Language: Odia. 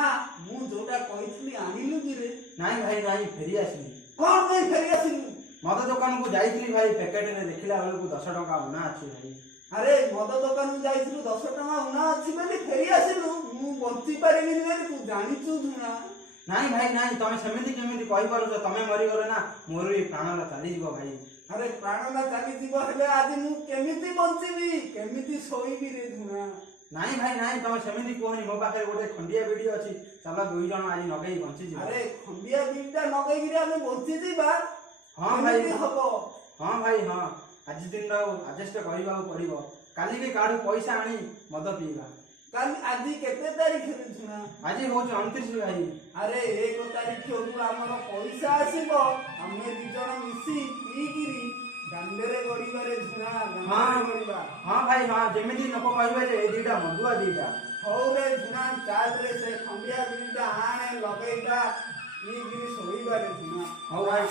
ଝୁଣା ମୁଁ ଯୋଉଟା କହିଥିଲି ଆଣିଲୁ କି ରେ? ନାଇଁ ଭାଇ ନାଇଁ ଫେରି ଆସିଲି। କଣ ପାଇଁ ଫେରି ଆସିଲୁ? ମଦ ଦୋକାନକୁ ଯାଇଥିଲି ଭାଇ, ପ୍ୟାକେଟରେ ଦେଖିଲା ବେଳକୁ 10 ଟଙ୍କା ଉଣା ଅଛି ଭାଇ। ଆରେ ମଦ ଦୋକାନକୁ ଯାଇଥିଲୁ 10 ଟଙ୍କା ଉଣା ଅଛି ବୋଲି ଫେରି ଆସିଲୁ? ମୁଁ ବଞ୍ଚି ପାରିବିନି ବୋଲି ତୁ ଜାଣିଛୁ ଝୁଣା। ନାଇଁ ଭାଇ ନାଇଁ, ତମେ ସେମିତି କେମିତି କହିପାରୁଛ? ତମେ ମରିଗଲେ ନା ମୋର ବି ପ୍ରାଣଟା ଚାଲିଯିବ ଭାଇ। ଆରେ ପ୍ରାଣଟା ଚାଲିଯିବ ହେଲେ ଆଜି ମୁଁ କେମିତି ବଞ୍ଚିବି, କେମିତି ଶୋଇବି ରେ ଝୁଣା? ନାଇଁ ଭାଇ ନାଇଁ, ତମେ ସେମିତି କୁହନି। ମୋ ପାଖରେ ଗୋଟେ ଖଣ୍ଡିଆ ବିଡି ଅଛି, ଚାଲ 2 ଜଣ ଆଜି ନଗେଇ ବଞ୍ଚିଯିବା। ଆରେ ଖଣ୍ଡିଆ ବିଡ଼ିଟା ନଗେଇକିରି ଆମେ ବଞ୍ଚିଯିବା? ହଁ ଭାଇ ହବ? ହଁ ଭାଇ ହଁ, ଆଜି ଦିନଟାକୁ ଆଡଜଷ୍ଟ କରିବାକୁ ପଡିବ। କାଲିକି କାହାଠୁ ପଇସା ଆଣି ମଦ ପିଇବା। କାଲି ଆଜି କେତେ ତାରିଖ ରେ ଝୁଣା? ଆଜି ହଉଛି 29 ଭାଇ। ଆରେ 1 ତାରିଖରୁ ଆମର ପଇସା ଆସିବ, ଆମେ 2 ଜଣ ମିଶି ପିଇକିରି ଦାଣ୍ଡରେ ଗଡ଼ିବାରେ ଝୁଣା, ଦାଣ୍ଡରେ ଗଡ଼ିବା। ହଁ ଭାଇ ହଁ, ଯେମିତି ଲୋକ କହିବେ ଯେ ଏ ଦିଟା ମଦୁଆ ଦିଟା। ହଉ ରେ ଝୁଣା, ଚାଲରେ ସେ ଖଣ୍ଡିଆ ବିଡ଼ିଟା ଆଣେ ଲଗେଇବା, ପିଇକିରି ଶୋଇବାରେ ଝୁଣା। ହଉ ଭାଇ।